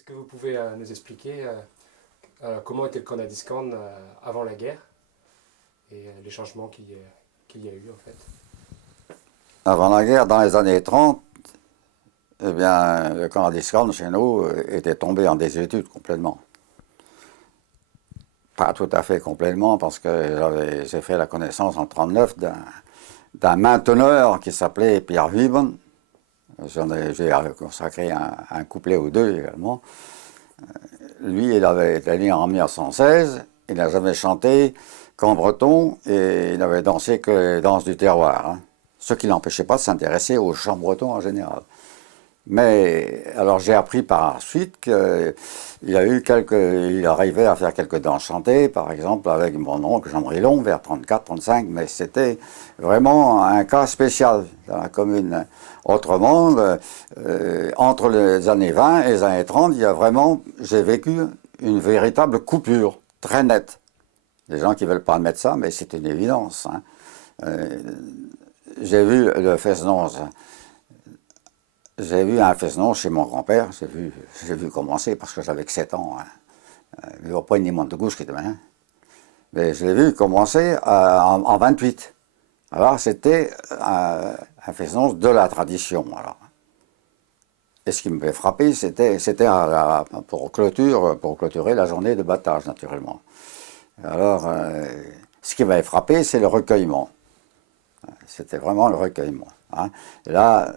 Est-ce que vous pouvez nous expliquer comment était le Konradiskan avant la guerre et les changements qu'il y a eu en fait? Avant la guerre, dans les années 30, eh bien, le Konradiskan chez nous était tombé en désuétude complètement. Pas tout à fait complètement, parce que j'ai fait la connaissance en 1939 d'un mainteneur qui s'appelait Pierre Wieben. J'ai consacré un couplet ou deux également. Lui, il avait été né en 1916, il n'a jamais chanté qu'en breton et il n'avait dansé que les danses du terroir. Hein. Ce qui l'empêchait pas de s'intéresser aux chants bretons en général. Mais alors j'ai appris par la suite qu'il arrivait à faire quelques danses chantées, par exemple avec mon oncle Jean Brilon vers 34-35, mais c'était vraiment un cas spécial dans la commune. Autrement, entre les années 20 et les années 30, j'ai vécu une véritable coupure, très nette. Les gens qui ne veulent pas admettre ça, mais c'est une évidence. Hein. J'ai vu le Fesnose. J'ai vu un Fesnose chez mon grand-père, j'ai vu commencer parce que j'avais que 7 ans. Hein. Il n'y pas une monte de gauche qui hein. Mais je l'ai vu commencer en 28. Alors c'était un Fesnose de la tradition. Alors. Et ce qui m'avait frappé, c'était pour clôturer la journée de battage, naturellement. Alors, ce qui m'avait frappé, c'est le recueillement. C'était vraiment le recueillement. Hein. Et là,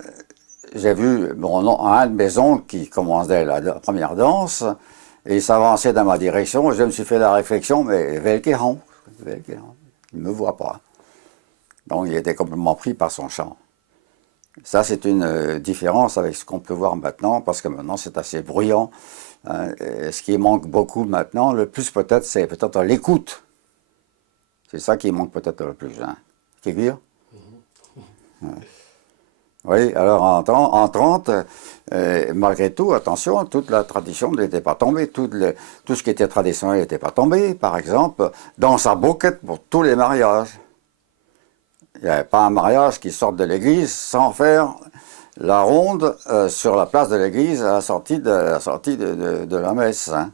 j'ai vu un de mes oncles qui commençait la première danse, et il s'avançait dans ma direction, et je me suis fait la réflexion, mais Velkehan, il ne me voit pas. Donc il était complètement pris par son chant. Ça, c'est une différence avec ce qu'on peut voir maintenant, parce que maintenant c'est assez bruyant. Hein, ce qui manque beaucoup maintenant, le plus peut-être, c'est peut-être l'écoute. C'est ça qui manque peut-être le plus. Hein. Qu'est-ce ouais. Oui, alors en 30, malgré tout, attention, toute la tradition n'était pas tombée, tout ce qui était traditionnel n'était pas tombé. Par exemple, dans sa bouquette pour tous les mariages. Il n'y avait pas un mariage qui sorte de l'église sans faire la ronde sur la place de l'église à la sortie de la messe. Hein.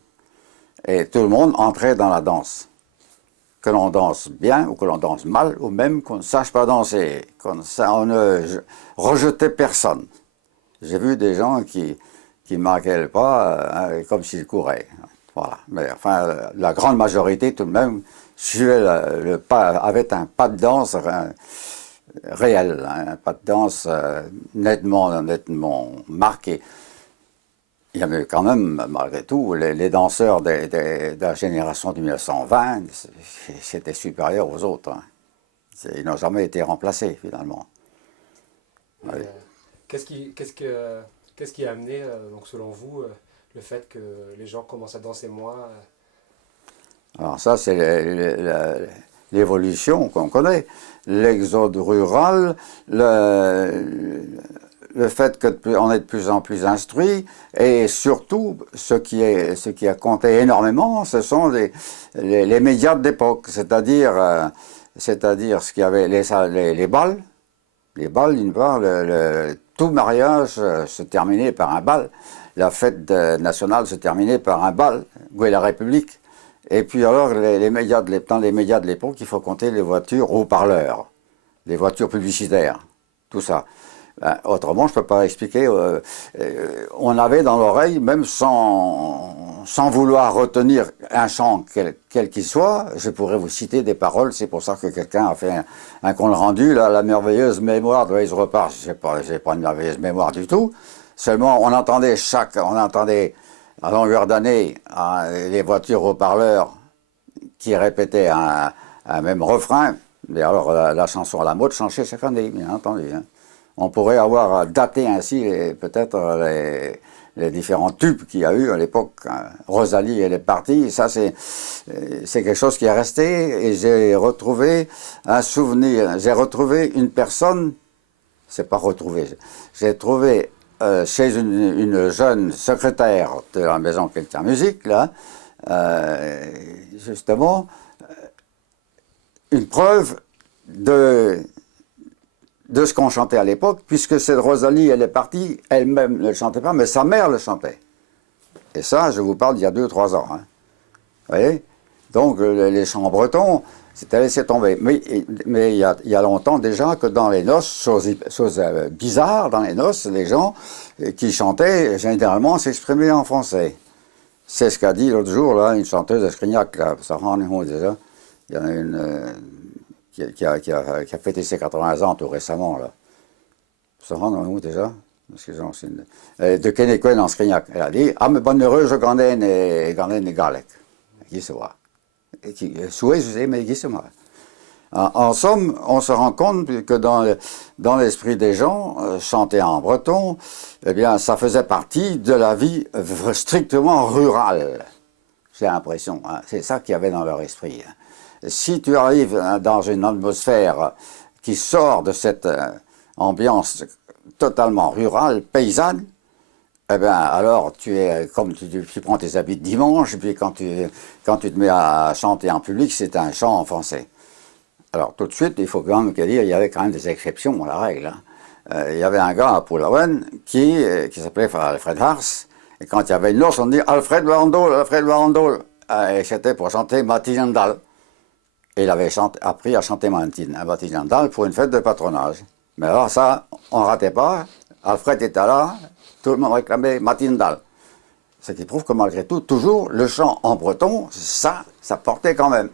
Et tout le monde entrait dans la danse. Que l'on danse bien ou que l'on danse mal, ou même qu'on ne sache pas danser, on ne rejetait personne. J'ai vu des gens qui marquaient le pas comme s'ils couraient. Voilà. Mais enfin, la grande majorité tout de même suivait le pas, avait un pas de danse réel, hein, un pas de danse nettement marqué. Il y avait quand même, malgré tout, les danseurs de la génération de 1920, c'était supérieur aux autres. Hein. Ils n'ont jamais été remplacés, finalement. Oui. Qu'est-ce qui a amené, donc, selon vous, le fait que les gens commencent à danser moins Alors ça, c'est l'évolution qu'on connaît. L'exode rural, le fait qu'on est de plus en plus instruit, et surtout, ce qui a compté énormément, ce sont les médias d'époque, c'est-à-dire ce qu'il y avait les balles. Les balles, d'une part, tout mariage se terminait par un bal. La fête nationale se terminait par un bal, où est la République. Et puis alors, dans les médias de l'époque, il faut compter les voitures haut-parleurs, les voitures publicitaires, tout ça. Autrement, je ne peux pas expliquer. On avait dans l'oreille, même sans vouloir retenir un chant quel qu'il soit, je pourrais vous citer des paroles. C'est pour ça que quelqu'un a fait un compte rendu, là, la merveilleuse mémoire de Louise Repart. Je n'ai pas une merveilleuse mémoire du tout. Seulement, on entendait à longueur d'année les voitures haut-parleurs qui répétaient un même refrain. Mais alors, la chanson à la mode changeait chaque année, bien entendu. Hein. On pourrait avoir daté ainsi peut-être les différents tubes qu'il y a eu à l'époque. Hein. Rosalie, elle est partie, ça c'est quelque chose qui est resté, et j'ai retrouvé un souvenir, j'ai retrouvé une personne, c'est pas retrouvé, j'ai trouvé chez une jeune secrétaire de la maison Culture Musique, là, justement, une preuve de ce qu'on chantait à l'époque, puisque cette Rosalie, elle est partie, elle-même ne le chantait pas, mais sa mère le chantait. Et ça, je vous parle d'il y a 2-3 ans. Hein. Vous voyez? Donc les chants bretons, c'était laissé tomber. Mais il y a longtemps déjà que dans les noces, chose bizarre, dans les noces, les gens qui chantaient, généralement, s'exprimaient en français. C'est ce qu'a dit l'autre jour, là, une chanteuse de Scrignac, là, ça rend où déjà. Il y en a une qui a fêté ses 80 ans tout récemment, là. Ça rend où déjà? De Kennequen en Scrignac. Elle a dit, ah, mais bonne heureuse, Ganden et Galec. Qui se voit. En somme, on se rend compte que dans l'esprit des gens, chanter en breton, eh bien, ça faisait partie de la vie strictement rurale. J'ai l'impression, hein. C'est ça qu'il y avait dans leur esprit. Si tu arrives dans une atmosphère qui sort de cette ambiance totalement rurale, paysanne, eh bien, alors, tu es comme tu prends tes habits de dimanche, puis quand tu te mets à chanter en public, c'est un chant en français. Alors, tout de suite, il faut quand même dire, il y avait quand même des exceptions à la règle. Hein. Il y avait un gars à Pulawen qui s'appelait Alfred Hars, et quand il y avait une noce, on dit Alfred Warandol, Alfred Warandol. Et c'était pour chanter Matinandal. Et il avait appris à chanter Matinandal pour une fête de patronage. Mais alors, ça, on ne ratait pas. Alfred était là. Tout le monde réclamait Matinandal. Ce qui prouve que malgré tout, toujours, le chant en breton, ça portait quand même.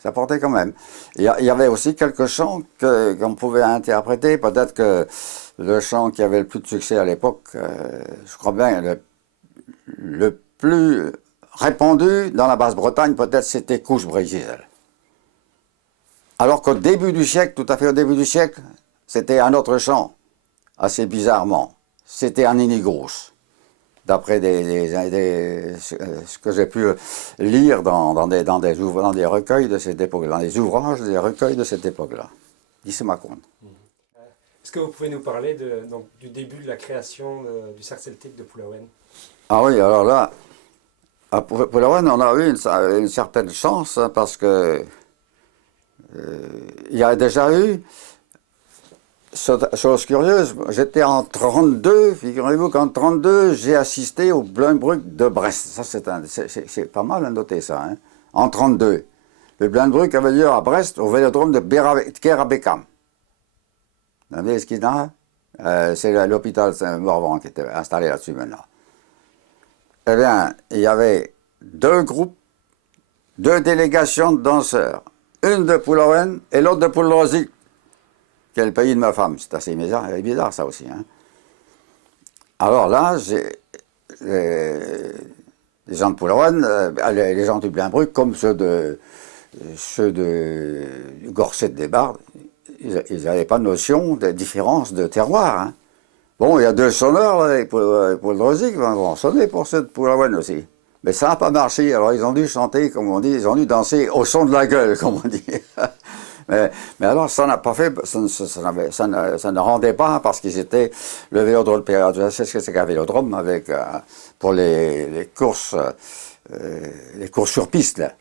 Ça portait quand même. Il y avait aussi quelques chants qu'on pouvait interpréter. Peut-être que le chant qui avait le plus de succès à l'époque, je crois bien, le plus répandu dans la Basse-Bretagne, peut-être c'était Couche Brésil. Alors qu'au début du siècle, tout à fait au début du siècle, c'était un autre chant, assez bizarrement. C'était un inigros, d'après ce que j'ai pu lire dans des recueils de cette époque, dans des ouvrages, des recueils de cette époque-là. Dis-moi compte. Est-ce que vous pouvez nous parler du début de la création du cercle celtique de Pulawen? Ah oui, alors là, à Pulawen, on a eu une certaine chance, hein, parce que il y a déjà eu, chose curieuse, j'étais en 32, figurez-vous qu'en 32, j'ai assisté au Blindbruck de Brest. Ça, c'est pas mal à noter ça, hein. En 32. Le Blindbruck avait lieu à Brest, au vélodrome de Kerabekam. Vous savez ce qu'il y a? C'est l'hôpital Saint-Morvan qui était installé là-dessus maintenant. Eh bien, il y avait 2 groupes, 2 délégations de danseurs. Une de Pulawen et l'autre de Pulrosic, qui est le pays de ma femme. C'est assez bizarre ça aussi. Hein. Alors là, les gens de Pulawen, les gens du Blindbruck, comme ceux de Gorset des Bardes, ils n'avaient pas de notion de différence de terroir. Hein. Bon, il y a 2 sonneurs, là, et Pulrosic vont sonner pour ceux de Pulawen aussi. Mais ça n'a pas marché, alors ils ont dû chanter, comme on dit, ils ont dû danser au son de la gueule, comme on dit. mais alors, ça n'a pas fait, ça ne rendait pas, parce qu'ils étaient le vélodrome, c'est ce que c'est qu'un vélodrome, avec, pour les courses sur piste, là,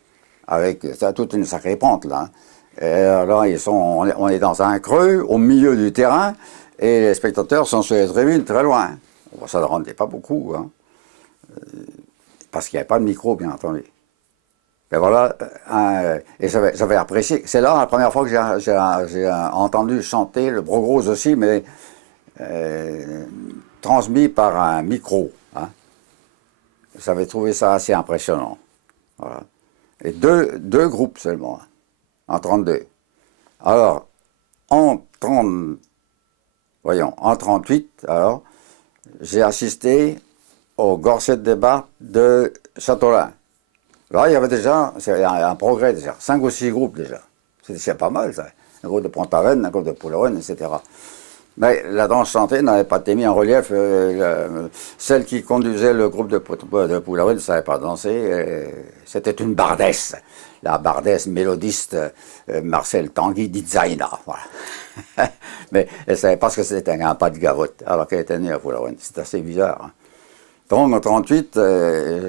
avec toute une sacrée pente, là. Et alors, on est dans un creux, au milieu du terrain, et les spectateurs sont sur les tribunes très loin. Bon, ça ne rendait pas beaucoup, hein. Parce qu'il n'y avait pas de micro, bien entendu. Et voilà, et j'avais apprécié. C'est là la première fois que j'ai entendu chanter le Brogros aussi, mais transmis par un micro. Hein. J'avais trouvé ça assez impressionnant. Voilà. Et deux groupes seulement, hein, en 32. Alors, en 38, alors, j'ai assisté au Gorset des Bardes de Châteaulin. Là, il y avait déjà un progrès, déjà. 5 ou 6 groupes, déjà. C'est pas mal, ça. Un groupe de Pont-Aven, un groupe de Pulawen, etc. Mais la danse chantée n'avait pas été mise en relief. Celle qui conduisait le groupe de Pulawen ne savait pas danser. C'était une bardesse. La bardesse mélodiste Marcel Tanguy d'Itzaïna. Voilà. Mais elle ne savait pas ce que c'était un pas de gavotte, alors qu'elle était née à Pulawen. C'est assez bizarre. Hein. Donc en 38,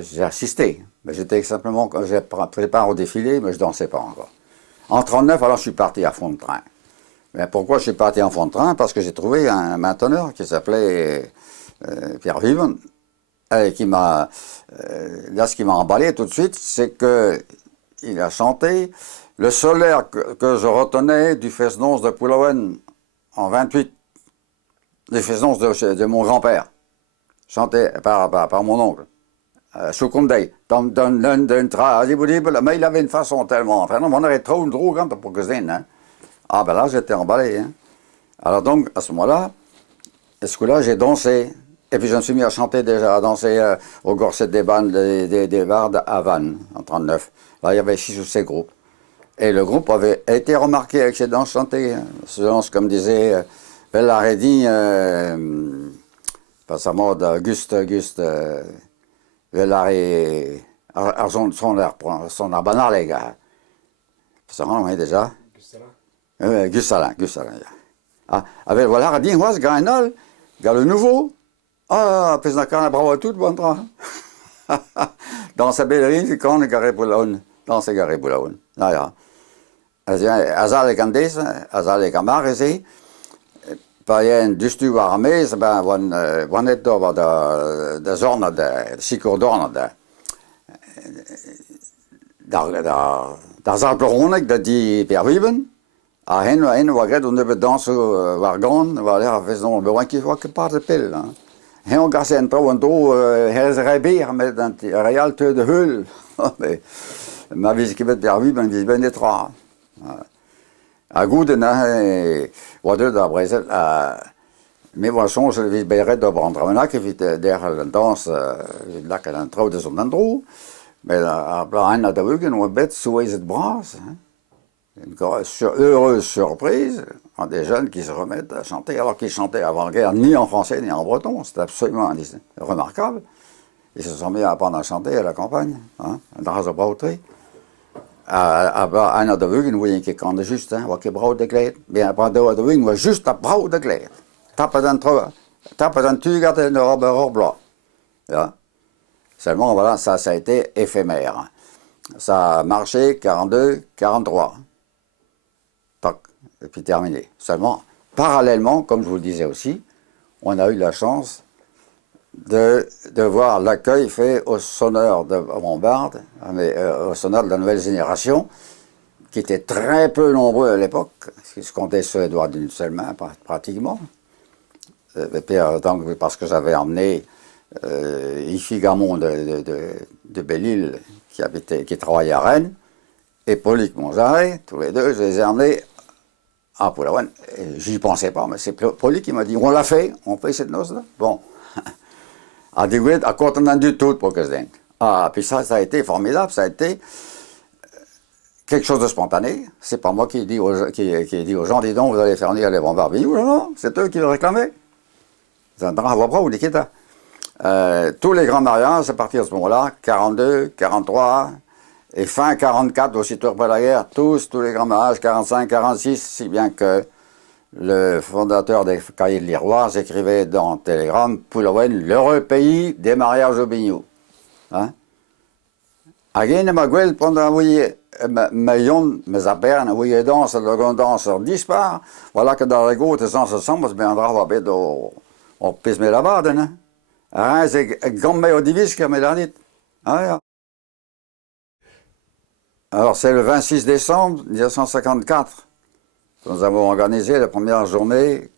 j'ai assisté. Mais j'étais simplement, j'ai pris part au défilé, mais je ne dansais pas encore. En 39, alors je suis parti à fond de train. Mais pourquoi je suis parti en fond de train? Parce que j'ai trouvé un mainteneur qui s'appelait Pierre Vivon. là, ce qui m'a emballé tout de suite, c'est qu'il a chanté le solaire que je retenais du Fesnons de Poulouen en 28, les Fesnons de mon grand-père, chanté par mon oncle. Soukoumdei, mais il avait une façon tellement, enfin, non, on aurait trop grand pour que je hein. Ah ben là, j'étais emballé. Hein. Alors donc, à ce moment-là, j'ai dansé. Et puis je me suis mis à chanter déjà, à danser au Gorset des bandes des Vardes à Vannes, en 1939. Là, il y avait 6 ou 7 groupes. Et le groupe avait été remarqué avec ses danses chantées. Hein. Selon ce que me disait Bellareddy, pas sa mode, Auguste, Bellare, son abanar, les gars. C'est son nom, hein, déjà. Gussalin. Ah, avec voilà, dit, moi, ce gars-là, le nouveau. Ah, puis on a bravo tout, bon train. Dans sa bellerie, c'est quand on est garé pour la une. Dans ses garé pour la une. Là, ja. Azal et Candice, Azal et Camar, ici. Pas du stu armé, c'est ben, on est dans de zone de Sikordorn, daar zal ik dat die per wieben. Hen was red onder de dansen waren, waar is nog een bewandje wat een paar de pil. Hen ook als een trouw en toe herserij beer met een real te de hul. Maar wie ik met per wieben, wie ben de trois. À goede wat er daar Brésil, mais wat soms wie bij red op andere manak, wie der dans, là qu'elle a trouw de son andro. Mais à Blain, à Davugen, on bête sous les bras. Une heureuse surprise, des jeunes qui se remettent à chanter, alors qu'ils chantaient avant la guerre ni en français ni en breton. C'était absolument remarquable. Ils se sont mis à apprendre à chanter à la campagne, hein, dans la Brautrie. À Davugen, vous voyez qu'il est juste, hein, qui est brau de gled. Mais à Davugen, on voit juste à brau de gled. Tape d'un tugat et une robe blanc. Seulement, voilà, ça a été éphémère. Ça a marché 42, 43. Toc, et puis terminé. Seulement, parallèlement, comme je vous le disais aussi, on a eu la chance de voir l'accueil fait aux sonneurs de Montbard, aux sonneurs de la nouvelle génération, qui étaient très peu nombreux à l'époque, qui se comptaient sur les doigts d'une seule main, pratiquement. Et puis, donc, parce que j'avais emmené Ifi Gamon de Belle-Île, qui travaillait à Rennes, et Paulique Monjarret, tous les deux, je les ai emmenés à Poulouen. J'y pensais pas, mais c'est Paulique qui m'a dit, on l'a fait, on fait cette noce-là. Bon. À Digouet, à Courtenay du tout pour que je vienne. Ah, puis ça a été formidable, ça a été quelque chose de spontané. C'est pas moi qui dis aux gens, dis donc, vous allez faire venir les bombardiers. Non, non, c'est eux qui le réclamaient. Tous les grands mariages, à partir de ce moment-là, 42, 43, et fin 44, aussitôt après la guerre, tous les grands mariages, 45, 46, si bien que le fondateur des Cahiers de l'Iroise écrivait dans Télégramme, Poulouen, l'heureux pays des mariages au bignou. Hein? Again, Maguel, pendant que Mayon, mes apères, où il danse, le grand danseur disparaît, voilà que dans les gouttes, sans se semble, c'est bien grave, on pisse la bade, hein? Ah, c'est comme meilleur divis comme il a dit. Ah, alors, c'est le 26 décembre 1954 que nous avons organisé la première journée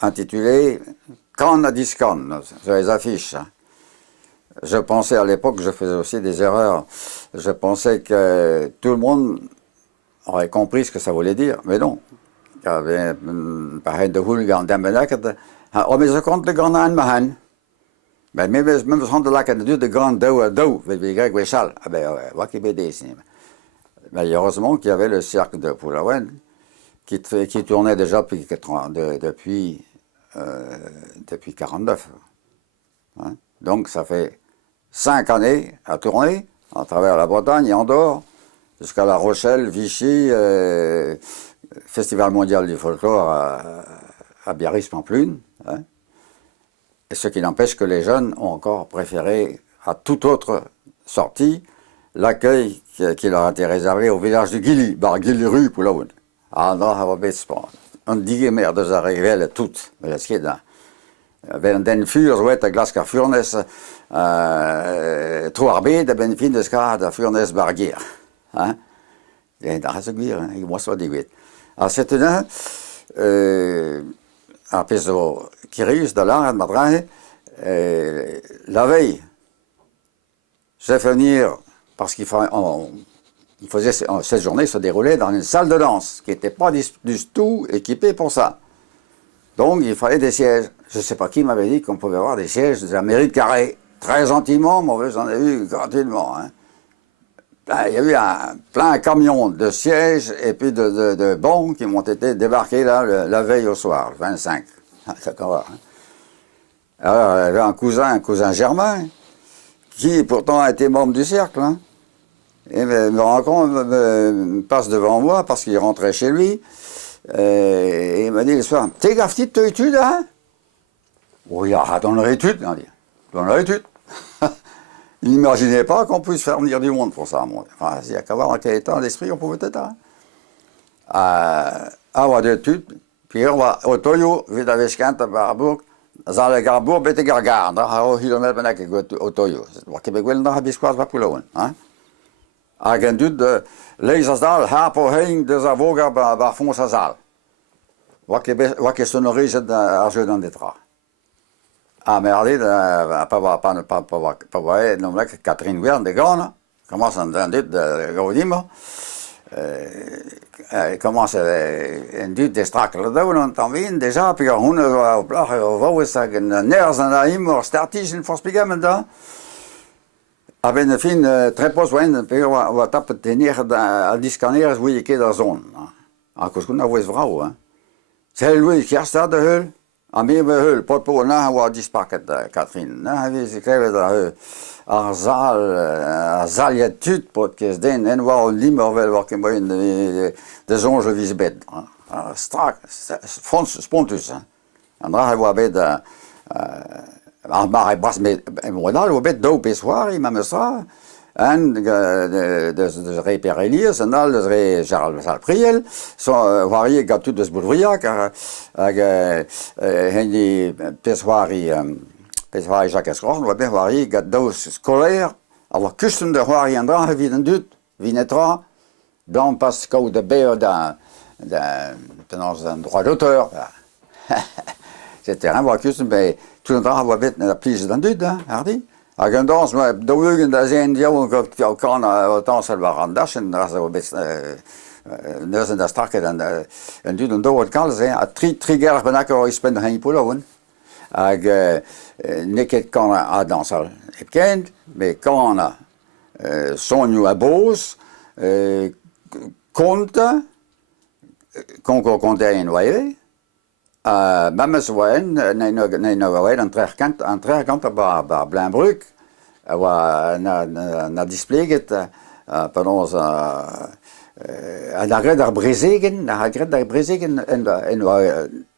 intitulée Cannes à Discan, sur les affiches. Je pensais à l'époque, je faisais aussi des erreurs, je pensais que tout le monde aurait compris ce que ça voulait dire, mais non. Il y avait pareil de hooligan d'Ambenak, oh, mais je compte le grand âne, mahan. Mais même si on a de grandes dos à dos, avec les Grecs Wechal, ah ben, ouais, qui BD ici. Mais heureusement qu'il y avait le cercle de Poulouen qui tournait déjà depuis 49. Hein? Donc ça fait 5 années à tourner à travers la Bretagne et en dehors, jusqu'à La Rochelle, Vichy, Festival mondial du folklore à Biarritz-Pampelune. Hein? Et ce qui n'empêche que les jeunes ont encore préféré à toute autre sortie l'accueil qui leur a été réservé au village de Gilly, bar Gilly rue Poulouen. On dit merde de arriver toutes, mais ce qui est Den vuur werd de glaska furnes trop arbeit, ben fin de ska de furnes bargier. Ja, dat is ook weer, ik moest wat die weet. Als het toen, après zo, Kyrius de lang met draaien, la veille, j'ai fait venir, parce qu'il faisait, cette journée se déroulait dans une salle de danse qui n'était pas du tout équipée pour ça. Donc il fallait des sièges. Je ne sais pas qui m'avait dit qu'on pouvait avoir des sièges de la mairie de Carré. Très gentiment, moi j'en ai eu gratuitement. Hein. Là, il y a eu plein de camions de sièges et puis de bancs qui m'ont été débarqués là, la veille au soir, le 25. D'accord. Hein. Alors, il y avait un cousin germain, qui pourtant a été membre du cercle. Hein. Et me rencontre, me passe devant moi parce qu'il rentrait chez lui. Et il m'a dit le soir, t'es gaffe de études, hein? Oui, dans leur étude, il a dit. Dans leur étude. Il n'imaginait pas qu'on puisse faire venir du monde pour ça. Enfin, il y a qu'à voir dans quel état d'esprit on pouvait être. Avoir des études, puis on va au Toyo, vite avec Skant à Barbourg, dans le Garbourg, bête gargar, dans le kilomètre ben ik au Toyo. Wat heb ik wel nog een biscuit wat puloen, hè? Agent de lezersdal, hapo heen, de zavoga ba fonsa zal. Wat je sonorise à jeu dans des draps. Ah, mais allez, pas voir, non, là, Catherine Wern de Gane, commence en dit de Gaudima, commence en dit de strakelen doen, en dan wien, de zapen, honden, op lachen, of wat is dat, nergens aan de immer, startischen voor spiegelen daar. Aber in fin, très poswen, wat tappen te neer, al die scanners, hoe je keer daar zon. Als ik nou eens vrouw, hè. Zij Louis, kerst daar de hul. A mi be hul, pot po na wa dispaket Catherine. Na vi se kreve da arzal je tut pot kes den en wa limmer wel wa kem in de zonge vis bed. Strak frons spontus. En dra wa bed maar bras met modal wa bed do pessoir ma mestra. En de repéreliers en al de Charles Salpriel sont variés gat tout de Boulbriac die pessoiri Jacques Escrocht wat ben varié gat dos scolaire avoir custom de hoari en dra wie den dut wie netra dan pas ko de beer d'un droit d'auteur c'était un voir custom mais tout le temps va bet la plige d'un dut hardi. Agendans, maar de wegen daar zijn die ook kan althans wel aan dassen, daar zo best neuzen daar strakke dan en du dan door kan zijn. A tri gerg ben ik al eens ben geen poloen. Ag niket kan a dansal. Ik ken, maar kan sonju a boos, konte, konko konte in wae. Même soen, nee, een trekant bij Blainbrug, na displeget, pendant la gred ar brezegen, en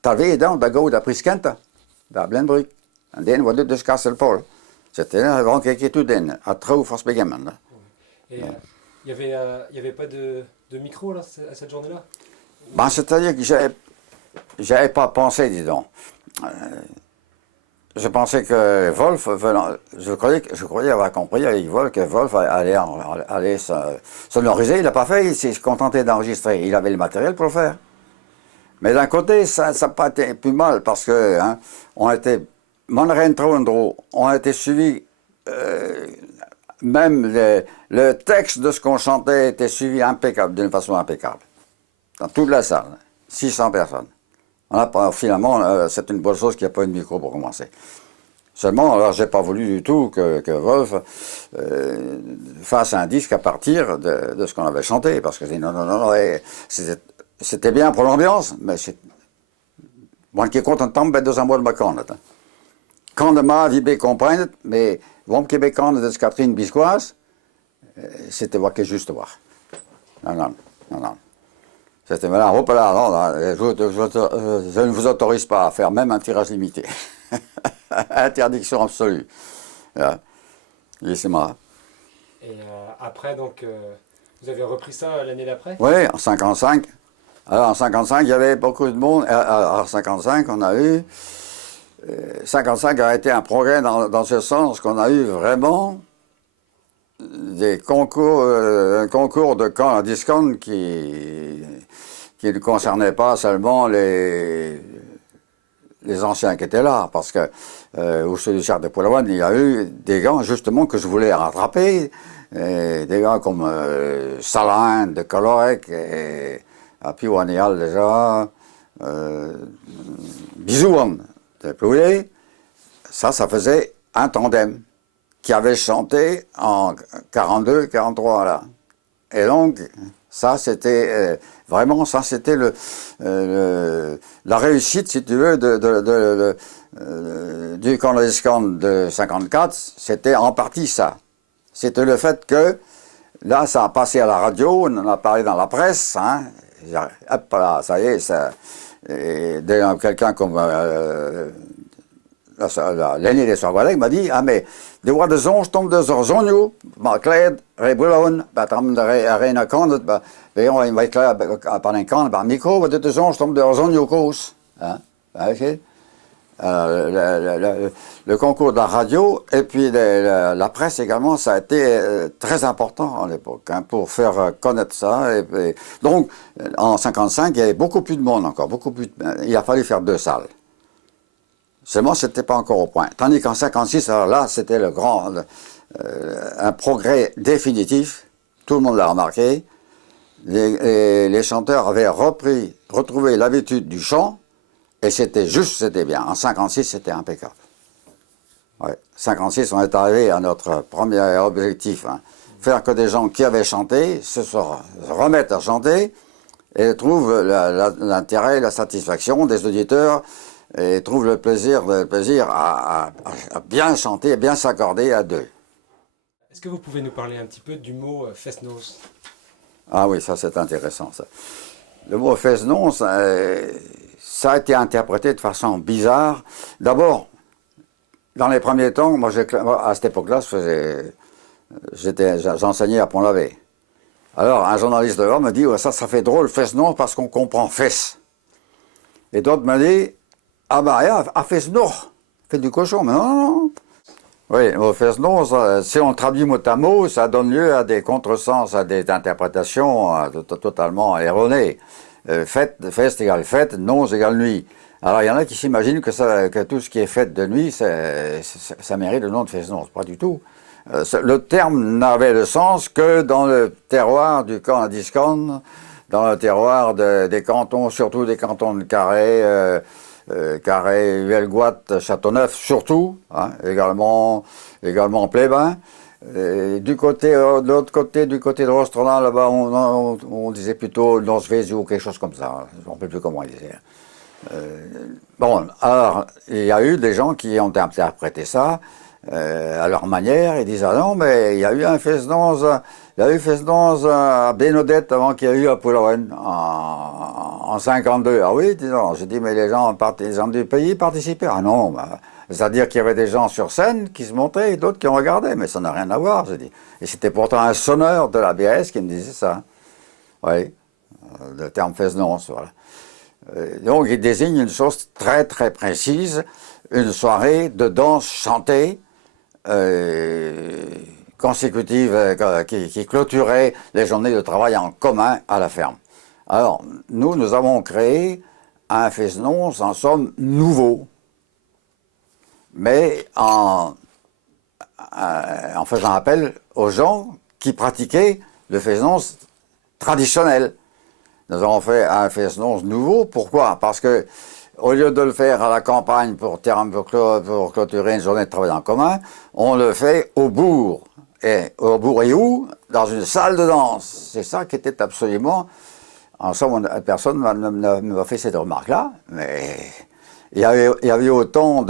talve dan, da go da priskenta, bij Blainbrug, en den wat dus Castelpol. C'était avant quelque tout den, à trop force begamen. Et il y avait pas de micro là, à cette journée-là? Ben, c'est-à-dire que j'avais pas pensé, dis donc. Je pensais que Wolf, je croyais avoir compris avec Wolf que Wolf allait sonoriser. Il n'a pas fait, il s'est contenté d'enregistrer. Il avait le matériel pour le faire. Mais d'un côté, ça n'a pas été plus mal parce que on était, on a été suivi, même le texte de ce qu'on chantait était suivi impeccable, d'une façon impeccable. Dans toute la salle, 600 personnes. Finalement, c'est une bonne chose qu'il n'y a pas eu de micro pour commencer. Seulement, alors, j'ai pas voulu du tout que Wolf fasse un disque à partir de ce qu'on avait chanté, parce que non, c'était bien pour l'ambiance, mais c'est moi qui compte un temps bij de mois de vacances. Quand de ma vie bien comprendre, mais waarom que bekend de Catherine Bisquoise, c'était moi qui juste voir. Non. C'était voilà, hop là, non, je ne vous autorise pas à faire même un tirage limité. Interdiction absolue. Laissez-moi. Et après, donc, vous avez repris ça l'année d'après? Oui, en 55. Alors en 55, il y avait beaucoup de monde. En 55, on a eu 55 a été un progrès dans ce sens qu'on a eu vraiment des concours, un concours de camp à discount qui ne concernait pas seulement les anciens qui étaient là, parce que au sud du cercle de Palawan, il y a eu des gars justement que je voulais rattraper, et des gars comme Salain de Colorec, et Piwanial déjà, Bisouan de Ploué. Ça faisait un tandem qui avait chanté en 42, 43 là. Et donc, ça c'était vraiment, ça c'était la réussite, si tu veux, du camp de 54, c'était en partie ça. C'était le fait que, là, ça a passé à la radio, on en a parlé dans la presse, hein. Hop là, ça y est, ça. Et quelqu'un comme l'aîné des Soirées m'a dit, ah mais, de voir de zonge tombe de zonjo, ma kleed, rebulon, batam de arena condet, on va être par un camp, par micro, de zonge tombe de zonjo cause. Le concours de la radio et puis la presse également, ça a été très important à l'époque, hein, pour faire connaître ça. Et donc, en 55, il y avait beaucoup plus de monde encore, il a fallu faire 2 salles. Seulement, c'était pas encore au point. Tandis qu'en 56, alors là, c'était un progrès définitif. Tout le monde l'a remarqué. Les chanteurs avaient retrouvé l'habitude du chant. Et c'était bien. En 56, c'était impeccable. Ouais. 56, on est arrivé à notre premier objectif. Hein. Faire que des gens qui avaient chanté se remettent à chanter et trouvent l'intérêt, la satisfaction des auditeurs et trouvent le plaisir à bien chanter et bien s'accorder à deux. Est-ce que vous pouvez nous parler un petit peu du mot fest-noz? Ah oui, ça c'est intéressant. Ça. Le mot fest-noz, ça a été interprété de façon bizarre. D'abord, dans les premiers temps, moi à cette époque-là, j'enseignais à Pont-l'Abbé. Alors, un journaliste dehors me dit, ouais, ça fait drôle, fest-noz, parce qu'on comprend fesse. Et d'autres me disent, ah bah, fest-noz, fait du cochon, mais non. Oui, le mot fest-noz, si on traduit mot à mot, ça donne lieu à des contresens, à des interprétations totalement erronées. Fest égale fête, noz égale nuit. Alors il y en a qui s'imaginent que tout ce qui est fête de nuit, ça mérite le nom de fest-noz. Pas du tout. Le terme n'avait de sens que dans le terroir du camp à Discon, dans le terroir des cantons, surtout des cantons de Carhaix, Huelgoat, Châteauneuf, surtout, hein, également Plébin. De l'autre côté, du côté de Rostronat, là-bas, on disait plutôt Nosvézu ou quelque chose comme ça. Je ne me rappelle plus comment on disait. Bon, alors, il y a eu des gens qui ont interprété ça à leur manière. Ils disent, ah non, mais il y a eu un fest-noz à Bénodet avant qu'il y ait eu à Palawan en 52. Ah oui, j'ai dit, mais les gens du pays participaient. Ah non, bah, c'est-à-dire qu'il y avait des gens sur scène qui se montraient et d'autres qui en regardaient, mais ça n'a rien à voir, j'ai dit. Et c'était pourtant un sonneur de la BS qui me disait ça. Oui, le terme fest-noz, voilà. Donc il désigne une chose très très précise, une soirée de danse chantée, consécutive, qui clôturait les journées de travail en commun à la ferme. Alors, nous avons créé un fest-noz, en somme, nouveau, mais en faisant appel aux gens qui pratiquaient le fest-noz traditionnel. Nous avons fait un fest-noz nouveau. Pourquoi? Parce que, au lieu de le faire à la campagne pour clôturer une journée de travail en commun, on le fait au bourg. Et au bourg et où? Dans une salle de danse. C'est ça qui était absolument... En somme, personne ne m'a fait cette remarque-là, mais il y avait autant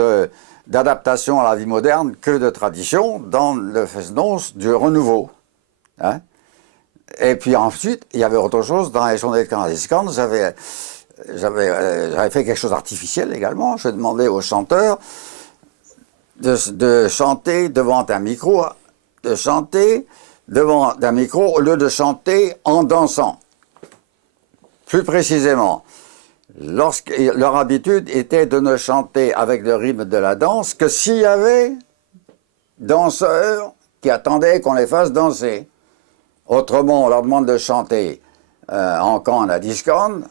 d'adaptation à la vie moderne que de tradition dans le fest-noz du renouveau. Hein? Et puis ensuite, il y avait autre chose dans les journées de Canadiscan. J'avais fait quelque chose d'artificiel également. Je demandais aux chanteurs de chanter devant un micro, au lieu de chanter en dansant. Plus précisément, leur habitude était de ne chanter avec le rythme de la danse que s'il y avait danseurs qui attendaient qu'on les fasse danser. Autrement, on leur demande de chanter en kanadiskon,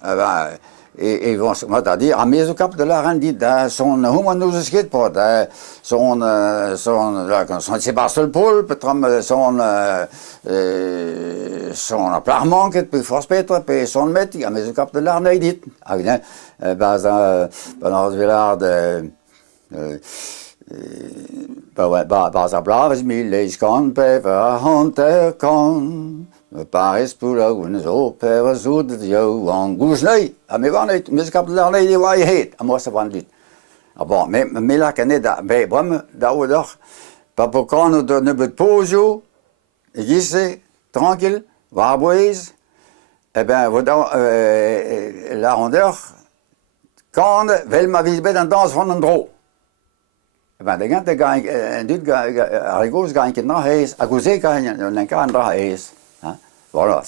et ils vont à dire à mes cap de la rendite, son humanus skitpot, son Sebastopol, son plarmon, qui peut force petre, et son métier, à mes cap de la rendite. Villard de Blaves milles kan bever hunter kan. Paris pula unes opera zoet jou aan goesnei. A me van uit, mis kap daar nee die waar je heet. A moest van dit. A bon, me la kenne da bij bram da oudach. Papa kan de ne bet pojo. Gisse tranquille, waarbois. Eh ben we dan la rondeur kan wel ma wie bij dan dans van een dro. Ben de gante ga ik dit ga arigos ga ik naar huis. A goze ga ik naar huis. Voilà,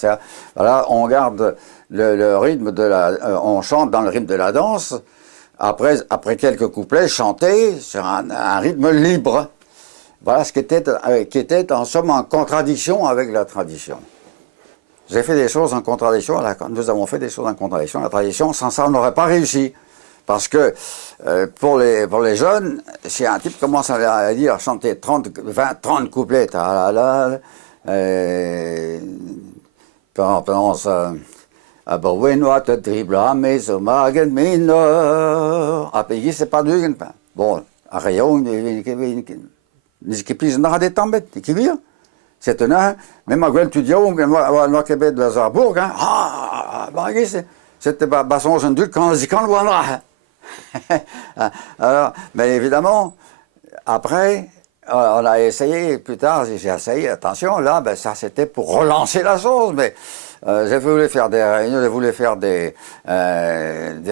voilà, on garde le rythme de la... on chante dans le rythme de la danse, après quelques couplets chantés sur un rythme libre. Voilà ce qui était en somme en contradiction avec la tradition. J'ai fait des choses en contradiction, nous avons fait des choses en contradiction. La tradition, sans ça, on n'aurait pas réussi. Parce que pour les jeunes, si un type commence à dire, à chanter 30 couplets, pendant ça, aber wenn wat der Dribla me so magen minor, a pays c'est pas du bon, a rayon ni qui plus na des tambet, qui vient. C'est un même à Guel tu dis moi Québec de Zarbourg, bah c'était basson un duc quand voilà. Alors, mais évidemment après on a essayé, plus tard, j'ai essayé, attention, là, ben, ça c'était pour relancer la chose, mais j'ai voulu faire des réunions, des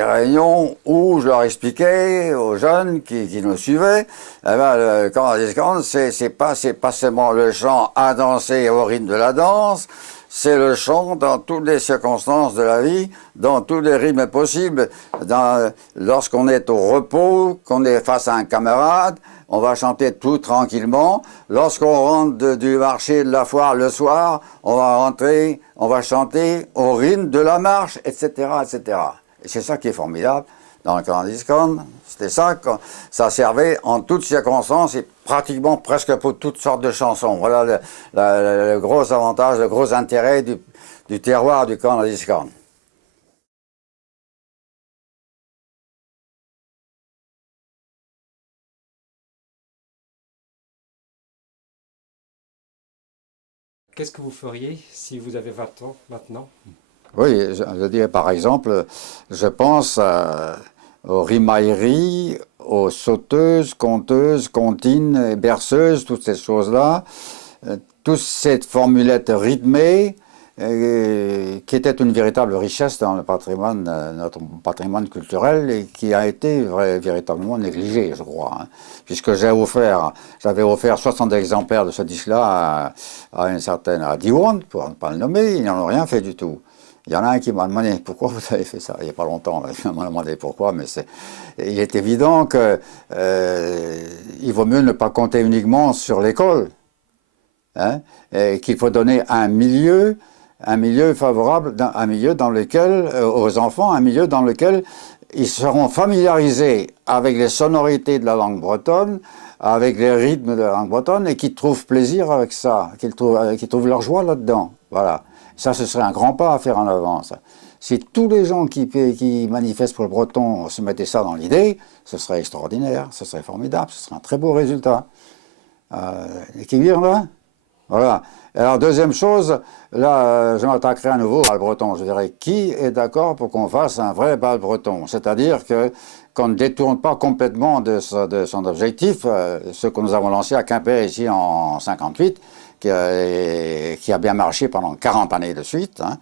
réunions où je leur expliquais aux jeunes qui nous suivaient, eh ben, le Kanadiskon, c'est pas seulement le chant à danser au rythme de la danse, c'est le chant dans toutes les circonstances de la vie, dans tous les rythmes possibles, lorsqu'on est au repos, qu'on est face à un camarade, on va chanter tout tranquillement. Lorsqu'on rentre du marché de la foire le soir, on va chanter au rythme de la marche, etc., etc. Et c'est ça qui est formidable dans le Kanadiskon. C'était ça, servait en toutes circonstances et pratiquement presque pour toutes sortes de chansons. Voilà le gros avantage, le gros intérêt du terroir du Kanadiskon. Qu'est-ce que vous feriez si vous avez 20 ans maintenant? Oui, je dirais par exemple, je pense aux rimailleries, aux sauteuses, conteuses, comptines, berceuses, toutes ces choses-là, toute cette formulette rythmée qui était une véritable richesse dans le patrimoine, notre patrimoine culturel et qui a été véritablement négligé, je crois. Hein, puisque j'avais offert 60 exemplaires de ce disque-là à une certaine, à Diwan, pour ne pas le nommer, ils n'en ont rien fait du tout. Il y en a un qui m'a demandé pourquoi vous avez fait ça. Il n'y a pas longtemps, il m'a demandé pourquoi, mais il est évident qu'il vaut mieux ne pas compter uniquement sur l'école, hein, et qu'il faut donner un milieu favorable, un milieu dans lequel, aux enfants, un milieu dans lequel ils seront familiarisés avec les sonorités de la langue bretonne, avec les rythmes de la langue bretonne, et qui trouvent plaisir avec ça, qui trouvent leur joie là-dedans. Voilà. Ça, ce serait un grand pas à faire en avant. Ça. Si tous les gens qui manifestent pour le breton se mettaient ça dans l'idée, ce serait extraordinaire, ce serait formidable, ce serait un très beau résultat. Et qui vient là? Voilà. Alors, deuxième chose, là, je m'attaquerai à nouveau au bal breton. Je dirais, qui est d'accord pour qu'on fasse un vrai bal breton? C'est-à-dire qu'on ne détourne pas complètement de son objectif, ce que nous avons lancé à Quimper ici en 58, qui a bien marché pendant 40 années de suite. Hein.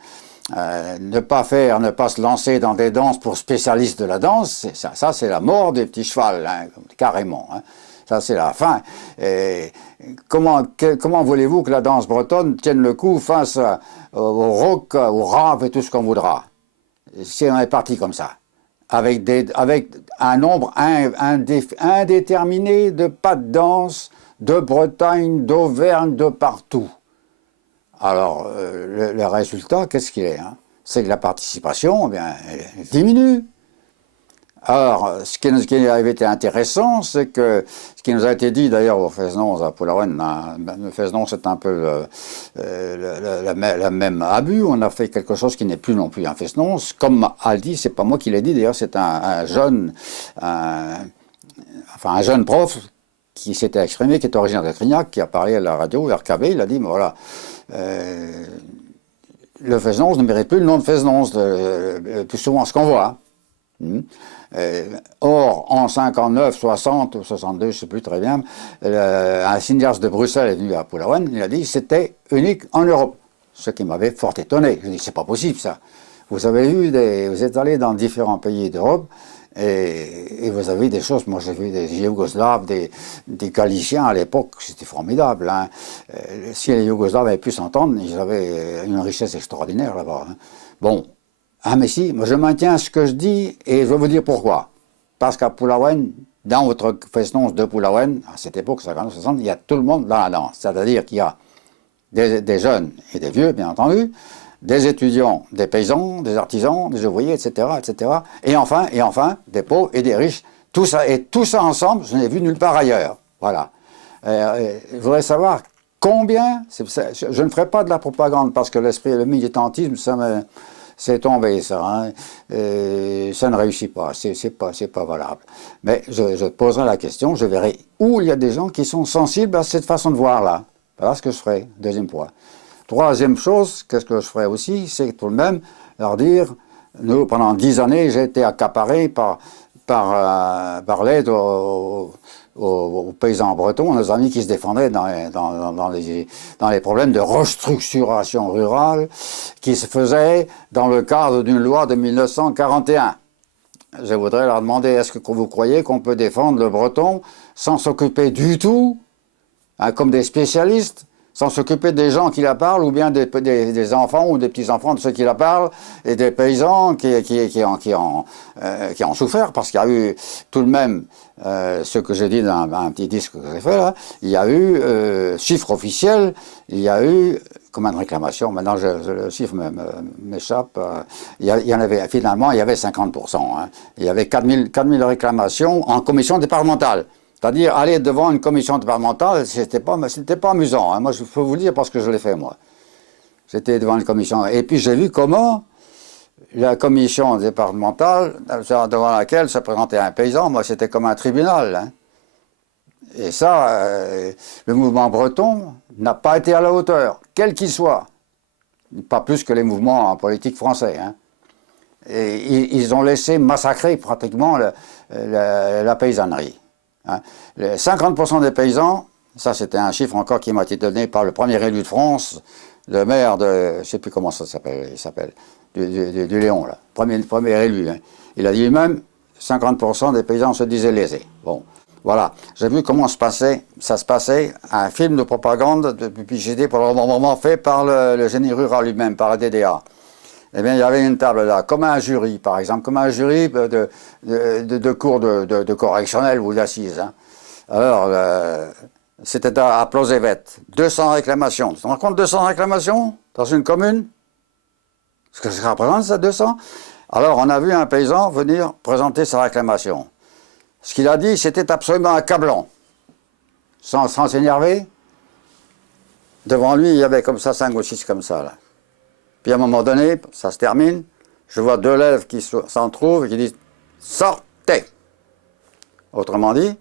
Ne pas se lancer dans des danses pour spécialistes de la danse, ça c'est la mort des petits chevals, hein, carrément. Hein. Ça c'est la fin. Et comment voulez-vous que la danse bretonne tienne le coup face au rock, au rap et tout ce qu'on voudra, si on est parti comme ça? avec un nombre indéterminé de pas de danse, de Bretagne, d'Auvergne, de partout. Alors, le résultat, qu'est-ce qu'il est, hein? C'est que la participation, eh bien, elle diminue. Alors, ce qui avait été intéressant, c'est que ce qui nous a été dit d'ailleurs au Fesnons à Polawen, le Fesnons c'est un peu le même abus, on a fait quelque chose qui n'est plus non plus un Fesnons, comme a dit, c'est pas moi qui l'ai dit d'ailleurs, c'est un jeune prof qui s'était exprimé, qui est originaire de Crignac, qui a parlé à la radio, RKB, il a dit, mais voilà, le Fesnons ne mérite plus le nom de Fesnons, plus souvent ce qu'on voit. Or, en 59, 60 ou 62, je ne sais plus très bien, un cinéaste de Bruxelles est venu à Pulawan, il a dit que c'était unique en Europe. Ce qui m'avait fort étonné. Je dis, c'est pas possible ça. Vous avez vu, vous êtes allé dans différents pays d'Europe et vous avez vu des choses. Moi, j'ai vu des Yougoslaves, des Galiciens à l'époque, c'était formidable. Hein. Si les Yougoslaves avaient pu s'entendre, ils avaient une richesse extraordinaire là-bas. Hein. Bon. Ah mais si, moi je maintiens ce que je dis et je vais vous dire pourquoi. Parce qu'à Pulawen, dans votre Fesnons de Pulawen, à cette époque, 50-60, il y a tout le monde dans la danse. C'est-à-dire qu'il y a des jeunes et des vieux, bien entendu, des étudiants, des paysans, des artisans, des ouvriers, etc., etc. Et enfin, des pauvres et des riches. Tout ça, et tout ça ensemble, je n'ai vu nulle part ailleurs. Voilà. Je voudrais savoir combien, je ne ferai pas de la propagande parce que l'esprit, le militantisme, c'est tombé ça, hein. Ça ne réussit pas, c'est pas valable. Mais je poserai la question, je verrai où il y a des gens qui sont sensibles à cette façon de voir là. Voilà ce que je ferai, deuxième point. Troisième chose, qu'est-ce que je ferai aussi, c'est tout de même leur dire, nous pendant 10 années j'ai été accaparé par l'aide aux paysans bretons, nos amis qui se défendaient dans les problèmes de restructuration rurale qui se faisaient dans le cadre d'une loi de 1941. Je voudrais leur demander, est-ce que vous croyez qu'on peut défendre le breton sans s'occuper du tout, hein, comme des spécialistes, sans s'occuper des gens qui la parlent, ou bien des enfants ou des petits-enfants de ceux qui la parlent, et des paysans qui ont souffert, parce qu'il y a eu tout de même, ce que j'ai dit dans un petit disque que j'ai fait là, il y a eu, chiffre officiel, il y a eu, combien de réclamations, maintenant le chiffre m'échappe, il y en avait, finalement, il y avait 50%, hein. Il y avait 4000 réclamations en commission départementale. C'est-à-dire, aller devant une commission départementale, c'était pas amusant. Hein. Moi, je peux vous le dire parce que je l'ai fait, moi. J'étais devant une commission. Et puis, j'ai vu comment la commission départementale, devant laquelle se présentait un paysan, moi, c'était comme un tribunal. Hein. Et ça, le mouvement breton n'a pas été à la hauteur, quel qu'il soit. Pas plus que les mouvements politiques français. Hein. Et ils ont laissé massacrer pratiquement la paysannerie. Hein. 50% des paysans, ça c'était un chiffre encore qui m'a été donné par le premier élu de France, le maire de, je ne sais plus comment ça s'appelle, du Léon, là, premier élu. Hein. Il a dit lui-même, 50% des paysans se disaient lésés. Bon, voilà, j'ai vu comment ça se passait, un film de propagande de publicité pour le moment fait par le génie rural lui-même, par la DDA. Eh bien, il y avait une table là, comme un jury, par exemple, comme un jury de cours de correctionnel ou d'assises. Hein. Alors, c'était à Plozévet, 200 réclamations. Tu te rends compte, 200 réclamations dans une commune? Ce que ça représente, ça, 200? Alors, on a vu un paysan venir présenter sa réclamation. Ce qu'il a dit, c'était absolument accablant. Sans s'énerver, devant lui, il y avait comme ça, 5 ou 6 comme ça, là. Puis à un moment donné, ça se termine, je vois 2 lèvres qui s'en trouvent et qui disent « Sortez !» Autrement dit,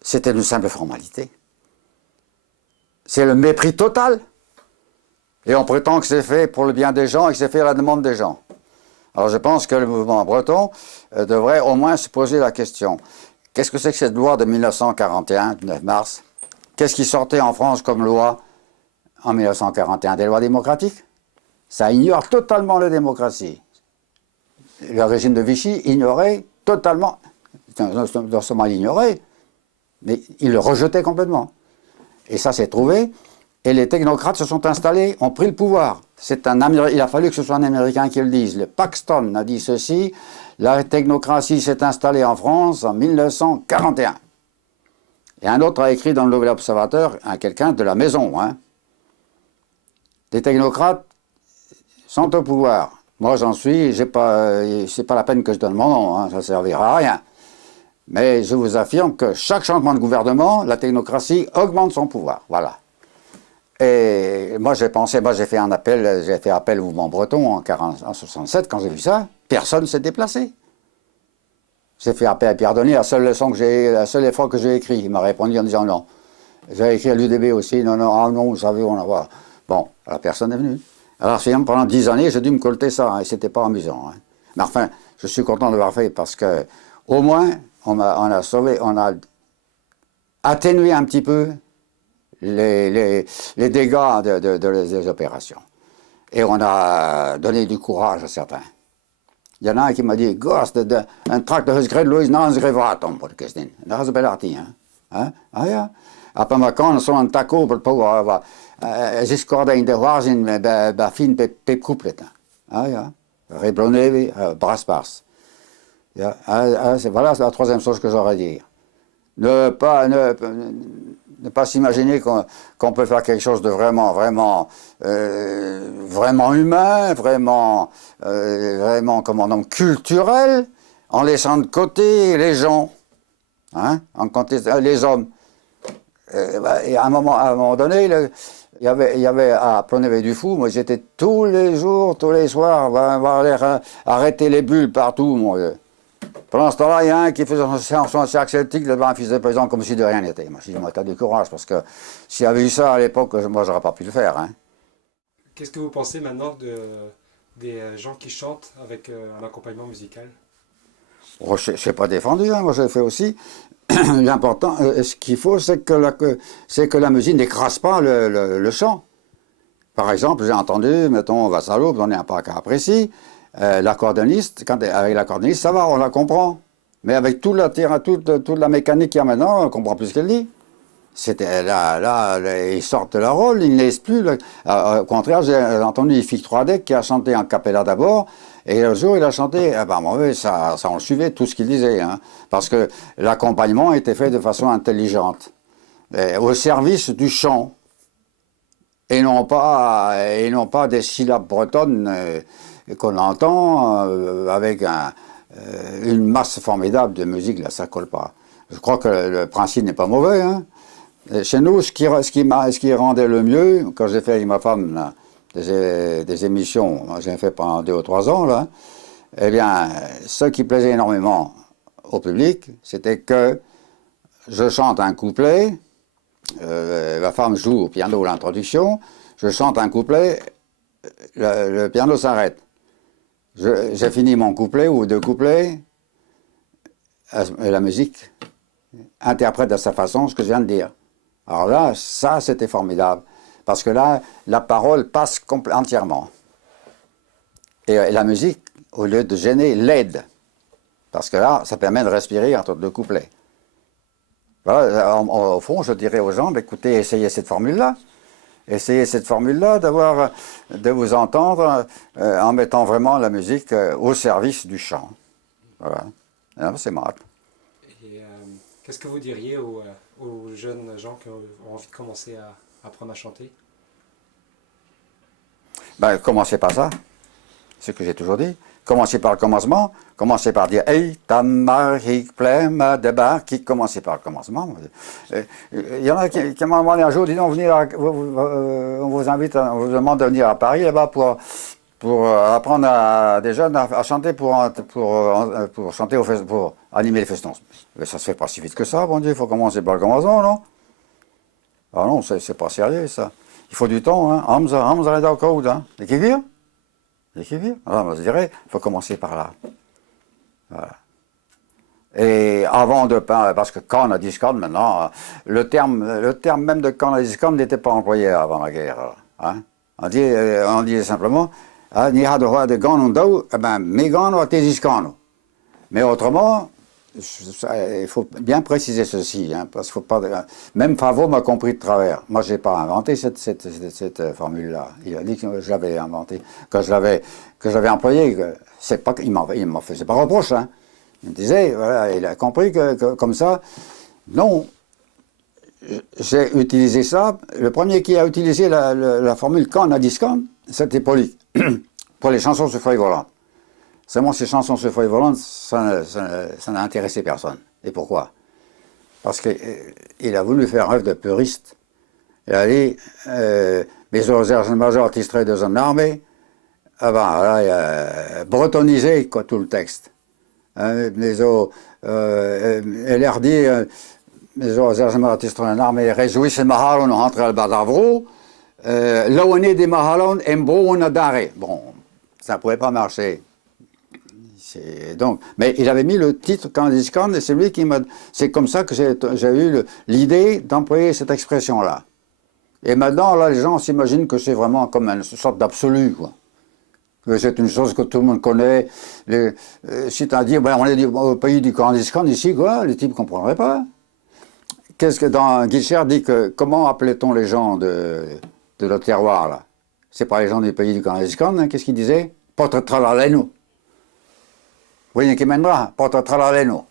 c'était une simple formalité. C'est le mépris total. Et on prétend que c'est fait pour le bien des gens et que c'est fait à la demande des gens. Alors je pense que le mouvement breton devrait au moins se poser la question. Qu'est-ce que c'est que cette loi de 1941, du 9 mars? Qu'est-ce qui sortait en France comme loi en 1941, des lois démocratiques? Ça ignore totalement la démocratie. Le régime de Vichy ignorait totalement, non seulement l'ignorait, mais il le rejetait complètement. Et ça s'est trouvé, et les technocrates se sont installés, ont pris le pouvoir. Il a fallu que ce soit un Américain qui le dise. Le Paxton a dit ceci, la technocratie s'est installée en France en 1941. Et un autre a écrit dans le Nouvel Observateur, quelqu'un de la maison, hein. Les technocrates sont au pouvoir. Moi j'en suis, c'est pas la peine que je donne mon nom, hein, ça ne servira à rien. Mais je vous affirme que chaque changement de gouvernement, la technocratie augmente son pouvoir, voilà. Et moi j'ai fait appel au mouvement breton en 67, quand j'ai vu ça, personne ne s'est déplacé. J'ai fait appel à Pierre Denis, la seule fois que j'ai écrit, il m'a répondu en disant non. J'ai écrit à l'UDB aussi, non, vous savez, on va. Bon, alors personne n'est venu. Alors pendant 10 années, j'ai dû me colter ça, hein, et c'était pas amusant. Hein. Mais enfin, je suis content de l'avoir fait parce que, au moins, on a atténué un petit peu les dégâts des opérations. Et on a donné du courage à certains. Il y en a un qui m'a dit, Ghost, un tract de Husgred Louis Nansgrevatom, pour le question. Dat is belarti, hein? Ah ja. Après ma kan zo'n taco pour pouvoir jusqu'à in de waarzin bij fin pep couplet. Ah ja. Reblonevi, braspars. Ja, voilà la troisième chose que j'aurais à dire. Ne pas s'imaginer qu'on peut faire quelque chose de vraiment humain, vraiment culturel, en laissant de côté les gens, hein, les hommes. Et à un moment donné, il y avait à Plonévé-du-Fou, moi j'étais tous les jours, tous les soirs, on va aller arrêter les bulles partout, mon vieux. Pendant ce temps-là, il y a un qui faisait son cercle celtique devant un fils de paysan comme si de rien n'était. Moi, je dis, moi, t'as du courage, parce que s'il y avait eu ça à l'époque, moi, j'aurais pas pu le faire. Hein. Qu'est-ce que vous pensez maintenant des gens qui chantent avec un accompagnement musical? Oh, je n'ai pas défendu, hein, moi, je l'ai fait aussi. L'important, ce qu'il faut, c'est que la musique n'écrase pas le chant. Par exemple, j'ai entendu, mettons, Vassalo, on est un pas cas précis, l'accordéoniste, avec l'accordéoniste, ça va, on la comprend. Mais avec toute la mécanique qu'il y a maintenant, on ne comprend plus ce qu'elle dit. Là, ils sortent de leur rôle, ils ne laissent plus. Au contraire, j'ai entendu Ifik Troadec qui a chanté en cappella d'abord, et le jour il a chanté, ça on le suivait, tout ce qu'il disait. Hein, parce que l'accompagnement était fait de façon intelligente, au service du chant, et non pas des syllabes bretonnes qu'on entend avec une masse formidable de musique, là, ça colle pas. Je crois que le principe n'est pas mauvais. Hein. Chez nous, ce qui rendait le mieux, quand j'ai fait avec ma femme là, des émissions, j'ai fait pendant 2 ou 3 ans, là, eh bien, ce qui plaisait énormément au public, c'était que je chante un couplet, ma femme joue au piano l'introduction, je chante un couplet, le piano s'arrête. J'ai fini mon couplet ou 2 couplets, et la musique interprète à sa façon ce que je viens de dire. Alors là, ça c'était formidable, parce que là, la parole passe entièrement. Et la musique, au lieu de gêner, l'aide. Parce que là, ça permet de respirer entre 2 couplets. Voilà, au fond, je dirais aux gens, écoutez, essayez cette formule-là. Essayez cette formule-là, de vous entendre en mettant vraiment la musique au service du chant. Voilà. C'est mal. Et qu'est-ce que vous diriez aux jeunes gens qui ont envie de commencer à apprendre à chanter? Ben, commencez par ça. C'est ce que j'ai toujours dit. Commencez par le commencement. Commencez par dire « Hey, Tamaric, plema de bar » qui commencez par le commencement. Il y en a qui m'ont demandé un jour, dis donc, on vous invite, on vous demande de venir à Paris là-bas pour apprendre à des jeunes à chanter pour chanter pour animer les festons. Mais ça se fait pas si vite que ça, bon Dieu, il faut commencer par le commencement, non? Ah non, c'est pas sérieux ça. Il faut du temps, hein. Hamza est d'accord, hein. Et qui vient? Alors, je dirais, il faut commencer par là. Voilà. Et avant de peindre, parce que corne, discorde, maintenant, le terme même de corne, discorde n'était pas employé avant la guerre. Hein. On disait simplement, ni ha de roi de gano, mais autrement, il faut bien préciser ceci, hein, parce qu'il faut pas. Même Favreau m'a compris de travers. Moi, j'ai pas inventé cette formule-là. Il a dit que je l'avais inventée, que je l'avais employée. C'est pas, il m'en faisait pas reproche. Hein. Il me disait, voilà, il a compris que comme ça, non. J'ai utilisé ça. Le premier qui a utilisé la formule quand on a dit scan, c'était Poli, pour les chansons sur feuille volante. Seulement, ces chansons sur feuille volante, ça n'a intéressé personne. Et pourquoi? Parce qu'il a voulu faire œuvre de puriste. Il a dit, mes aux majors tistrés de son armée, ah ben, là, il a bretonnisé quoi, tout le texte. Les eaux, elle a dit, mes aux majors tistrés de son armée, réjouissent Mahalon rentré à Badavro, là où on est des Mahalon, Embro, on a d'arrêt. Bon, ça ne pouvait pas marcher. Donc, mais il avait mis le titre Candiscan et c'est lui qui m'a. C'est comme ça que j'ai eu l'idée d'employer cette expression-là. Et maintenant, là, les gens s'imaginent que c'est vraiment comme une sorte d'absolu, quoi. Que c'est une chose que tout le monde connaît. C'est-à-dire, ben, on est au pays du Candiscan ici, quoi, les types ne comprendraient pas. Qu'est-ce que dans Guichard dit que comment appelait-on les gens de notre terroir, là? C'est pas les gens du pays du Candiscan, hein, qu'est-ce qu'il disait? Porte tralaleno. Oui, qui mènera, porte tralaleno.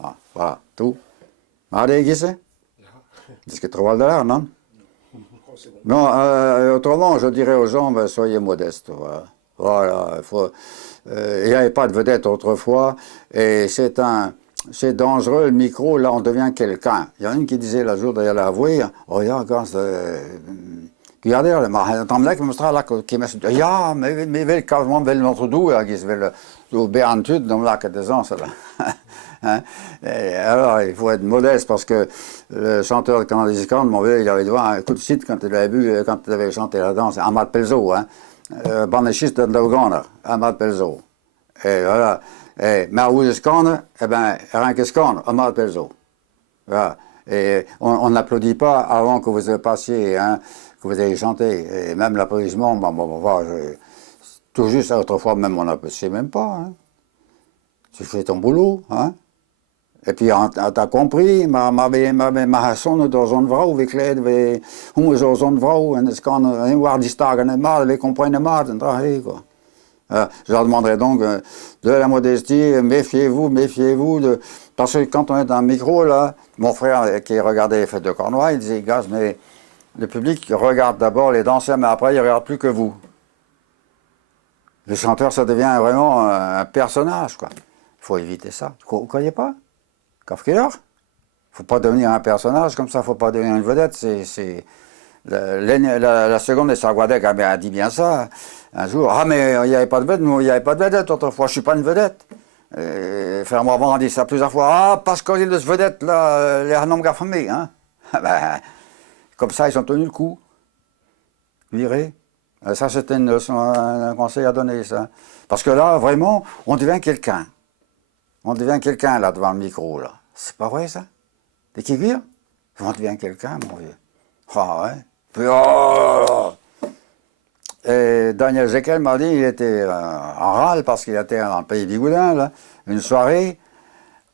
Ah, voilà, tout. Allez, Guisse? Est-ce que $3, non? Non, autrement, je dirais aux gens, ben, soyez modestes. Voilà, voilà il n'y avait pas de vedette autrefois, et c'est dangereux, le micro, là, on devient quelqu'un. Il y en a une qui disait l'autre jour, d'ailleurs, l'avouer, regarde, regardez, dan lijkt me straks qui me dit, ja, mais wel kan man wel notre doux, qui veut le béantude, donc là, que des ans, ça hein? Alors, il faut être modeste parce que le chanteur de Candiscan, il avait devant un coup de site quand il avait chanté la danse, Ahmad Pelzo, hein, Banechiste de Dogoner, Ahmad Pelzo. Et voilà. Mais où est-ce qu'on eh bien, rien qu'est-ce qu'on Ahmad Pelzo. Voilà. Et on n'applaudit pas avant que vous passiez, hein, que vous ayez chanté. Et même l'applaudissement, tout juste, autrefois même, on n'applaudissait même pas. Hein. Tu fais ton boulot. Hein. Et puis, t'as compris, ma sonne door zo'n vrouw, we kleden, we hoe zo'n vrouw, en het kan een waar die staken en maar, we comprennent maar, en daar, quoi. Je leur demanderai donc de la modestie, méfiez-vous, parce que quand on est dans un micro, là, mon frère qui regardait les fêtes de Cornouailles, il disait, gars, mais le public regarde d'abord les danseurs, mais après, il ne regarde plus que vous. Le chanteur, ça devient vraiment un personnage, quoi. Il faut éviter ça. Vous ne croyez pas? Kafkeer? Il ne faut pas devenir un personnage comme ça, il ne faut pas devenir une vedette. La seconde, et Sarguadec a dit bien ça un jour. Ah, mais il n'y avait pas de vedette, nous, il n'y avait pas de vedette autrefois, je ne suis pas une vedette. Frère Morvan a dit ça plusieurs fois. Ah, parce qu'il y a des vedettes, là, les noms gaffamés, hein. Ben, comme ça, ils ont tenu le coup. Viré. Ça, c'était une leçon, un conseil à donner, ça. Parce que là, vraiment, on devient quelqu'un. On devient quelqu'un, là, devant le micro, là. C'est pas vrai, ça? Dès qu'il vire, on devient quelqu'un, mon vieux. Ah, ouais. Puis, oh, et Daniel Jekyll m'a dit, il était en râle, parce qu'il était dans le pays d'Igoudin, là, une soirée.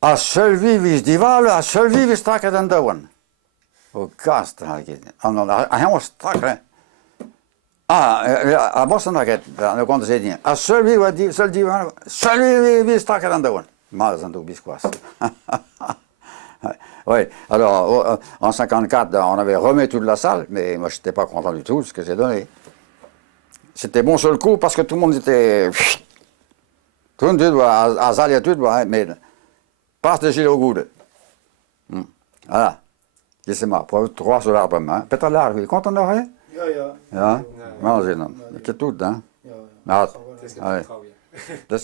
À Sölvi, vis dival, à Sölvi, vis strakker den douwen. Au kast, hij was strakker. Ah, Boston Nugget, dan kon ze niet. À Sölvi, Sölvi, vis strakker den douwen. Maar dat is een bisquas. Oui, alors en 54, on avait remis toute la salle, mais moi je n'étais pas content du tout de ce que j'ai donné. C'était bon sur le coup parce que tout le monde était. Tout le monde à Zalia tout, mais pas de gilet au goût. Voilà. C'est ma pour 3 sur l'arbre, hein. Peut-être l'arbre, quand on aurait? Ja, non, c'est non. C'est tout, hein. Ja, ja. Ja,